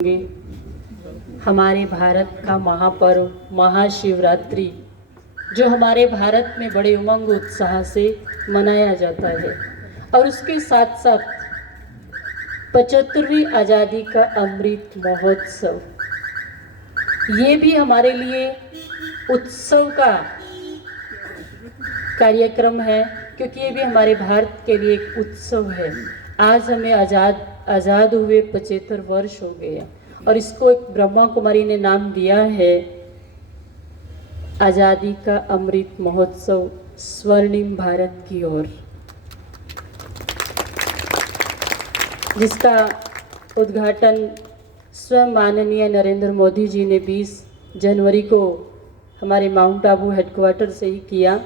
हमारे भारत का महापर्व महाशिवरात्रि जो हमारे भारत में बड़े उमंग उत्साह से मनाया जाता है और उसके साथ साथ 75वीं आज़ादी का अमृत महोत्सव, ये भी हमारे लिए उत्सव का कार्यक्रम है, क्योंकि ये भी हमारे भारत के लिए एक उत्सव है। आज हमें आज़ाद हुए 75 वर्ष हो गए और इसको एक ब्रह्मा कुमारी ने नाम दिया है आज़ादी का अमृत महोत्सव, स्वर्णिम भारत की ओर, जिसका उद्घाटन स्वयं माननीय नरेंद्र मोदी जी ने 20 जनवरी को हमारे माउंट आबू हेडक्वार्टर से ही किया,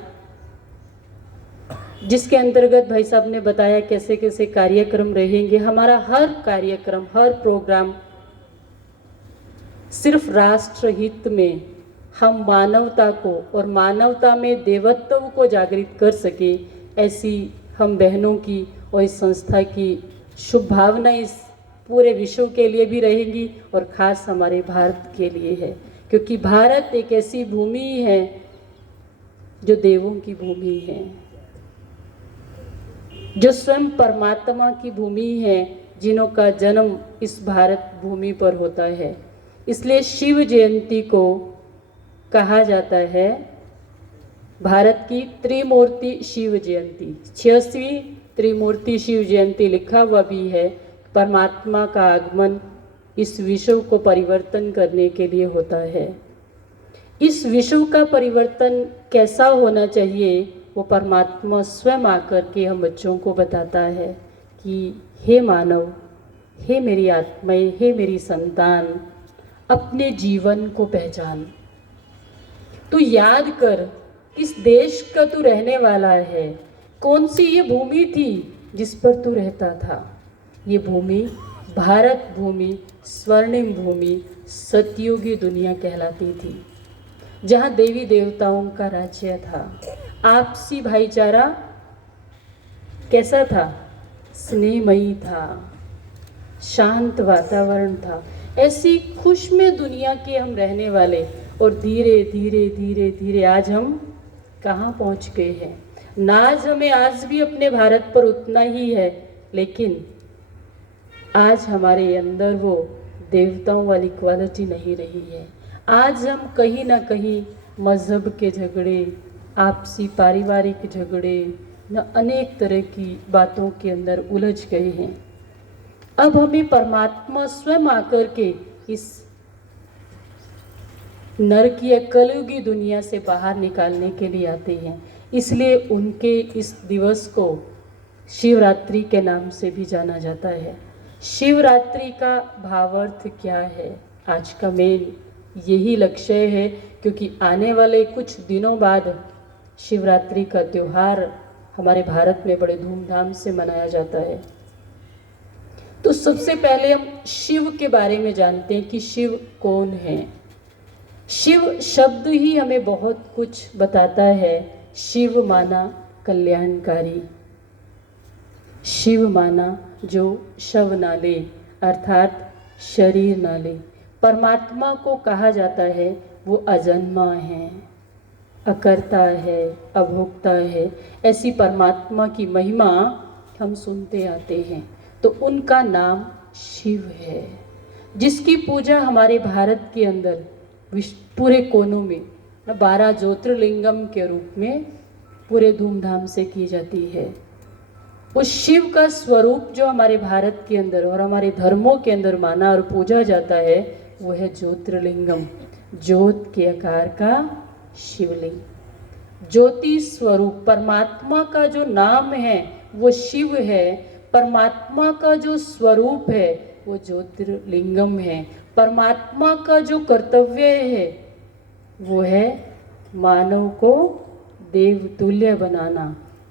जिसके अंतर्गत भाई साहब ने बताया कैसे कैसे कार्यक्रम रहेंगे। हमारा हर कार्यक्रम, हर प्रोग्राम सिर्फ राष्ट्र हित में हम मानवता को और मानवता में देवत्व को जागृत कर सके, ऐसी हम बहनों की और इस संस्था की शुभ भावना इस पूरे विश्व के लिए भी रहेगी और खास हमारे भारत के लिए है, क्योंकि भारत एक ऐसी भूमि है जो देवों की भूमि है, जो स्वयं परमात्मा की भूमि है, जिन्हों का जन्म इस भारत भूमि पर होता है। इसलिए शिव जयंती को कहा जाता है भारत की त्रिमूर्ति शिव जयंती। 86वीं त्रिमूर्ति शिव जयंती लिखा हुआ भी है। परमात्मा का आगमन इस विश्व को परिवर्तन करने के लिए होता है। इस विश्व का परिवर्तन कैसा होना चाहिए, वो परमात्मा स्वयं आकर के हम बच्चों को बताता है कि हे मानव, हे मेरी आत्माएं, हे मेरी संतान, अपने जीवन को पहचान। तू याद कर किस देश का तू रहने वाला है, कौन सी ये भूमि थी जिस पर तू रहता था। ये भूमि भारत भूमि, स्वर्णिम भूमि, सतयुगी दुनिया कहलाती थी, जहाँ देवी देवताओं का राज्य था। आपसी भाईचारा कैसा था? स्नेहमयी था, शांत वातावरण था। ऐसी खुशमय दुनिया के हम रहने वाले, और धीरे धीरे धीरे धीरे आज हम कहाँ पहुँच गए हैं। नाज हमें आज भी अपने भारत पर उतना ही है, लेकिन आज हमारे अंदर वो देवताओं वाली क्वालिटी नहीं रही है। आज हम कहीं ना कहीं मजहब के झगड़े, आपसी पारिवारिक झगड़े, न अनेक तरह की बातों के अंदर उलझ गए हैं। अब हमें परमात्मा स्वयं आकर के इस नरकीय कलयुगी दुनिया से बाहर निकालने के लिए आते हैं। इसलिए उनके इस दिवस को शिवरात्रि के नाम से भी जाना जाता है। शिवरात्रि का भावार्थ क्या है, आज का मेन यही लक्ष्य है, क्योंकि आने वाले कुछ दिनों बाद शिवरात्रि का त्यौहार हमारे भारत में बड़े धूमधाम से मनाया जाता है। तो सबसे पहले हम शिव के बारे में जानते हैं कि शिव कौन है। शिव शब्द ही हमें बहुत कुछ बताता है। शिव माना कल्याणकारी, शिव माना जो शव ना ले, अर्थात शरीर ना ले। परमात्मा को कहा जाता है वो अजन्मा है, अकर्ता है, अभोक्ता है। ऐसी परमात्मा की महिमा हम सुनते आते हैं। तो उनका नाम शिव है, जिसकी पूजा हमारे भारत के अंदर पूरे कोनों में 12 ज्योतिर्लिंगम के रूप में पूरे धूमधाम से की जाती है। उस शिव का स्वरूप जो हमारे भारत के अंदर और हमारे धर्मों के अंदर माना और पूजा जाता है, वो है ज्योतिर्लिंगम, ज्योत के आकार का शिवलिंग। ज्योति स्वरूप परमात्मा का जो नाम है वो शिव है, परमात्मा का जो स्वरूप है वो ज्योतिर्लिंगम है। परमात्मा का जो कर्तव्य है वो है मानव को देवतुल्य बनाना,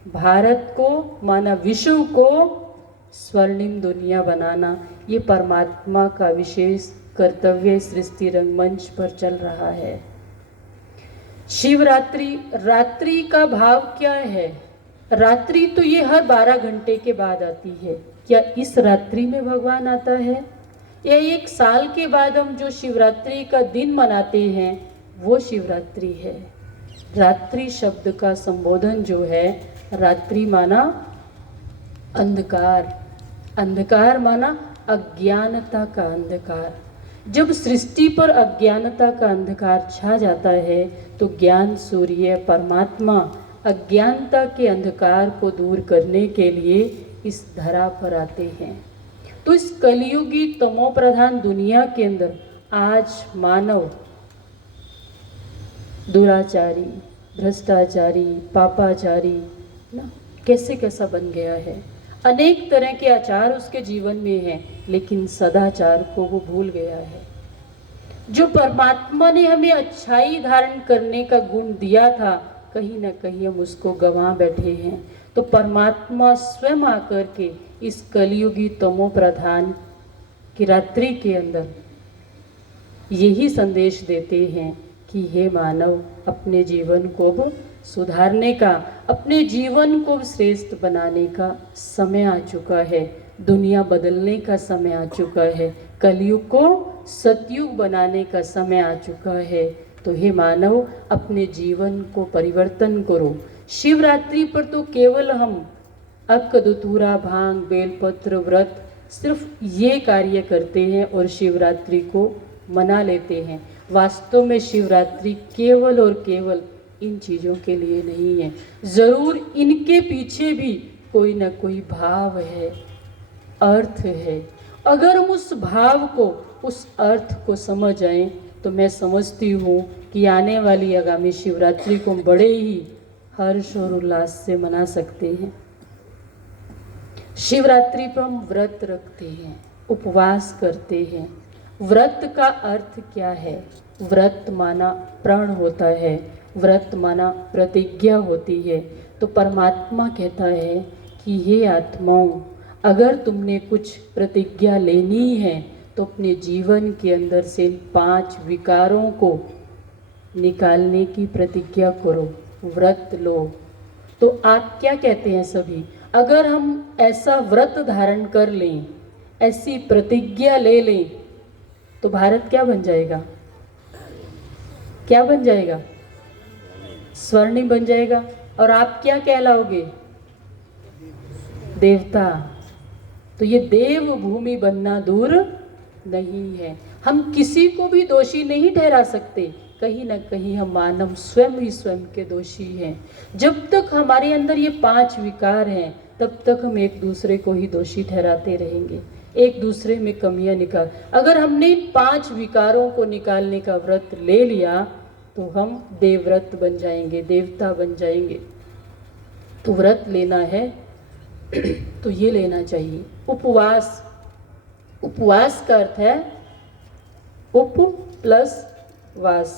भारत को माना विश्व को स्वर्णिम दुनिया बनाना। ये परमात्मा का विशेष कर्तव्य सृष्टि रंगमंच पर चल रहा है। शिवरात्रि, रात्रि का भाव क्या है? रात्रि तो ये हर 12 घंटे के बाद आती है। क्या इस रात्रि में भगवान आता है? या एक साल के बाद हम जो शिवरात्रि का दिन मनाते हैं वो शिवरात्रि है। रात्रि शब्द का संबोधन जो है, रात्रि माना अंधकार, अंधकार माना अज्ञानता का अंधकार। जब सृष्टि पर अज्ञानता का अंधकार छा जाता है तो ज्ञान सूर्य परमात्मा अज्ञानता के अंधकार को दूर करने के लिए इस धरा पर आते हैं। तो इस कलियुगी तमो प्रधान दुनिया के अंदर आज मानव दुराचारी, भ्रष्टाचारी, पापाचारी ना कैसे कैसा बन गया है। अनेक तरह के आचार उसके जीवन में हैं, लेकिन सदाचार को वो भूल गया है। जो परमात्मा ने हमें अच्छाई धारण करने का गुण दिया था, कहीं ना कहीं हम उसको गंवा बैठे हैं। तो परमात्मा स्वयं आकर के इस कलियुगी तमो प्रधान की रात्रि के अंदर यही संदेश देते हैं कि हे मानव, अपने जीवन को सुधारने का, अपने जीवन को श्रेष्ठ बनाने का समय आ चुका है। दुनिया बदलने का समय आ चुका है। कलयुग को सतयुग बनाने का समय आ चुका है। तो हे मानव, अपने जीवन को परिवर्तन करो। शिवरात्रि पर तो केवल हम अक्क धतूरा भांग बेलपत्र व्रत सिर्फ ये कार्य करते हैं और शिवरात्रि को मना लेते हैं। वास्तव में शिवरात्रि केवल और केवल इन चीज़ों के लिए नहीं है। ज़रूर इनके पीछे भी कोई ना कोई भाव है, अर्थ है। अगर हम उस भाव को, उस अर्थ को समझ जाएं तो मैं समझती हूँ कि आने वाली आगामी शिवरात्रि को हम बड़े ही हर्ष और उल्लास से मना सकते हैं। शिवरात्रि पर हम व्रत रखते हैं, उपवास करते हैं। व्रत का अर्थ क्या है? व्रत माना प्रण होता है, व्रत माना प्रतिज्ञा होती है। तो परमात्मा कहता है कि हे आत्माओं, अगर तुमने कुछ प्रतिज्ञा लेनी है तो अपने जीवन के अंदर से 5 विकारों को निकालने की प्रतिज्ञा करो, व्रत लो। तो आप क्या कहते हैं सभी? अगर हम ऐसा व्रत धारण कर लें, ऐसी प्रतिज्ञा ले लें, तो भारत क्या बन जाएगा? क्या बन जाएगा? स्वर्णिम बन जाएगा। और आप क्या कहलाओगे? देवता। तो ये देव भूमि बनना दूर नहीं है। हम किसी को भी दोषी नहीं ठहरा सकते। कहीं ना कहीं हम मानव स्वयं ही स्वयं के दोषी हैं। जब तक हमारे अंदर ये 5 विकार हैं, तब तक हम एक दूसरे को ही दोषी ठहराते रहेंगे, एक दूसरे में कमियां निकाल। अगर हमने 5 विकारों को निकालने का व्रत ले लिया तो हम देवव्रत बन जाएंगे, देवता बन जाएंगे। तो व्रत लेना है तो ये लेना चाहिए उपवास। उपवास का अर्थ है उप प्लस वास।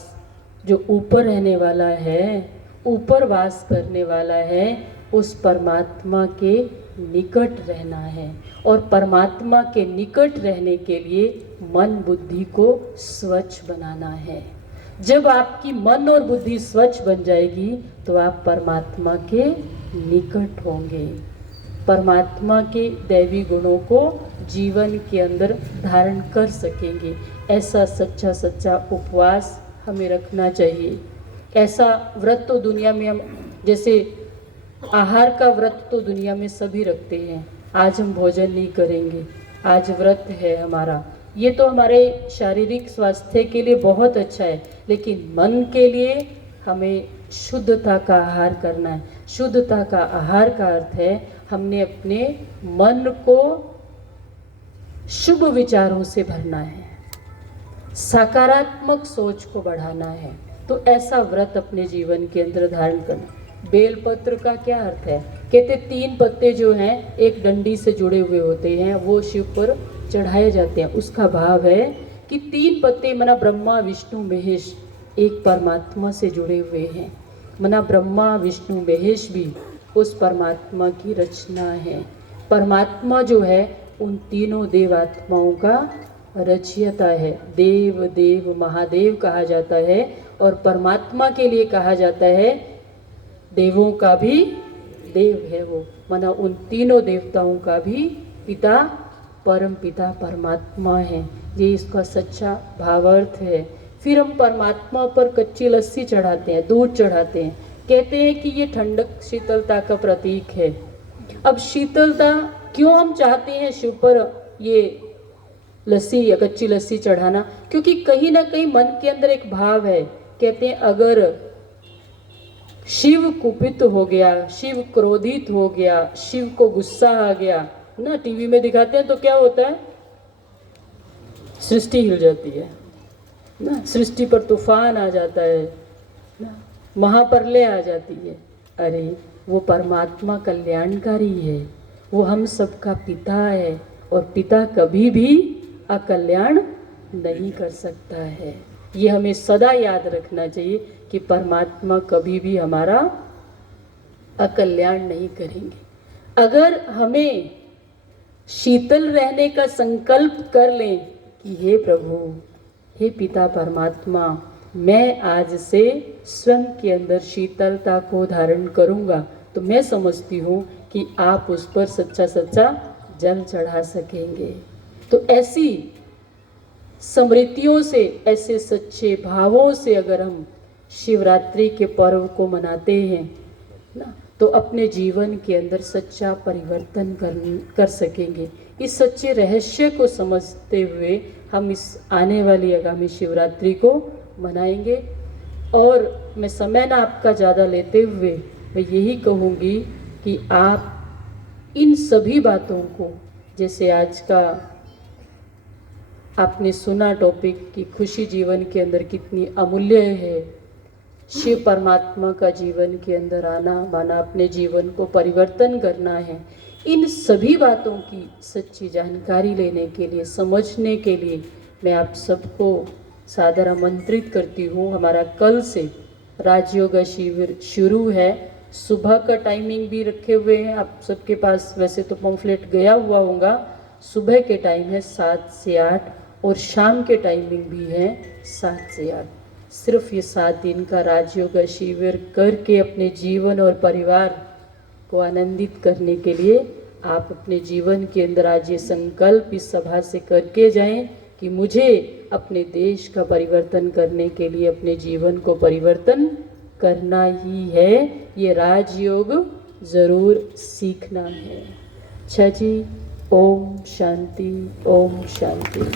जो ऊपर रहने वाला है, ऊपर वास करने वाला है, उस परमात्मा के निकट रहना है। और परमात्मा के निकट रहने के लिए मन बुद्धि को स्वच्छ बनाना है। जब आपकी मन और बुद्धि स्वच्छ बन जाएगी तो आप परमात्मा के निकट होंगे, परमात्मा के दैवी गुणों को जीवन के अंदर धारण कर सकेंगे। ऐसा सच्चा उपवास हमें रखना चाहिए। ऐसा व्रत तो दुनिया में हम, जैसे आहार का व्रत तो दुनिया में सभी रखते हैं। आज हम भोजन नहीं करेंगे, आज व्रत है हमारा। ये तो हमारे शारीरिक स्वास्थ्य के लिए बहुत अच्छा है, लेकिन मन के लिए हमें शुद्धता का आहार करना है। शुद्धता का आहार का अर्थ है हमने अपने मन को शुभ विचारों से भरना है, सकारात्मक सोच को बढ़ाना है। तो ऐसा व्रत अपने जीवन के अंदर धारण करना। बेलपत्र का क्या अर्थ है? कहते 3 पत्ते जो हैं एक डंडी से जुड़े हुए होते हैं, वो शिव पर चढ़ाए जाते हैं। उसका भाव है कि 3 पत्ते मना ब्रह्मा विष्णु महेश एक परमात्मा से जुड़े हुए हैं। मना ब्रह्मा विष्णु महेश भी उस परमात्मा की रचना है। परमात्मा जो है उन तीनों देवात्माओं का रचयिता है। देव देव महादेव कहा जाता है और परमात्मा के लिए कहा जाता है देवों का भी देव है वो, माना उन तीनों देवताओं का भी पिता परम पिता परमात्मा है, ये इसका सच्चा भावार्थ है। फिर हम परमात्मा पर कच्ची लस्सी चढ़ाते हैं, दूध चढ़ाते हैं, कहते हैं कि ये ठंडक शीतलता का प्रतीक है। अब शीतलता क्यों हम चाहते हैं शिव पर ये लस्सी या कच्ची लस्सी चढ़ाना? क्योंकि कहीं ना कहीं मन के अंदर एक भाव है, कहते हैं अगर शिव कुपित हो गया, शिव क्रोधित हो गया, शिव को गुस्सा आ गया ना, टीवी में दिखाते हैं तो क्या होता है, सृष्टि हिल जाती है ना, सृष्टि पर तूफान आ जाता है ना, महाप्रलय आ जाती है। अरे वो परमात्मा कल्याणकारी है, वो हम सबका पिता है, और पिता कभी भी अकल्याण नहीं कर सकता है। ये हमें सदा याद रखना चाहिए कि परमात्मा कभी भी हमारा अकल्याण नहीं करेंगे। अगर हमें शीतल रहने का संकल्प कर लें कि हे प्रभु, हे पिता परमात्मा, मैं आज से स्वयं के अंदर शीतलता को धारण करूंगा, तो मैं समझती हूँ कि आप उस पर सच्चा सच्चा जल चढ़ा सकेंगे। तो ऐसी स्मृतियों से, ऐसे सच्चे भावों से अगर हम शिवरात्रि के पर्व को मनाते हैं ना, तो अपने जीवन के अंदर सच्चा परिवर्तन कर सकेंगे। इस सच्चे रहस्य को समझते हुए हम इस आने वाली आगामी शिवरात्रि को मनाएंगे। और मैं समय ना आपका ज़्यादा लेते हुए मैं यही कहूँगी कि आप इन सभी बातों को, जैसे आज का आपने सुना टॉपिक कि खुशी जीवन के अंदर कितनी अमूल्य है, शिव परमात्मा का जीवन के अंदर आना माना अपने जीवन को परिवर्तन करना है, इन सभी बातों की सच्ची जानकारी लेने के लिए, समझने के लिए मैं आप सबको सादर आमंत्रित करती हूँ। हमारा कल से राजयोग शिविर शुरू है। सुबह का टाइमिंग भी रखे हुए हैं आप सबके पास, वैसे तो पम्फलेट गया हुआ होगा। सुबह के टाइम है 7 से 8 और शाम के टाइमिंग भी है 7 से 8। सिर्फ ये 7 दिन का राजयोग शिविर करके अपने जीवन और परिवार को आनंदित करने के लिए आप अपने जीवन के अंदर आज ये संकल्प इस सभा से करके जाएं कि मुझे अपने देश का परिवर्तन करने के लिए अपने जीवन को परिवर्तन करना ही है, ये राजयोग ज़रूर सीखना है। अच्छा जी, ओम शांति, ओम शांति।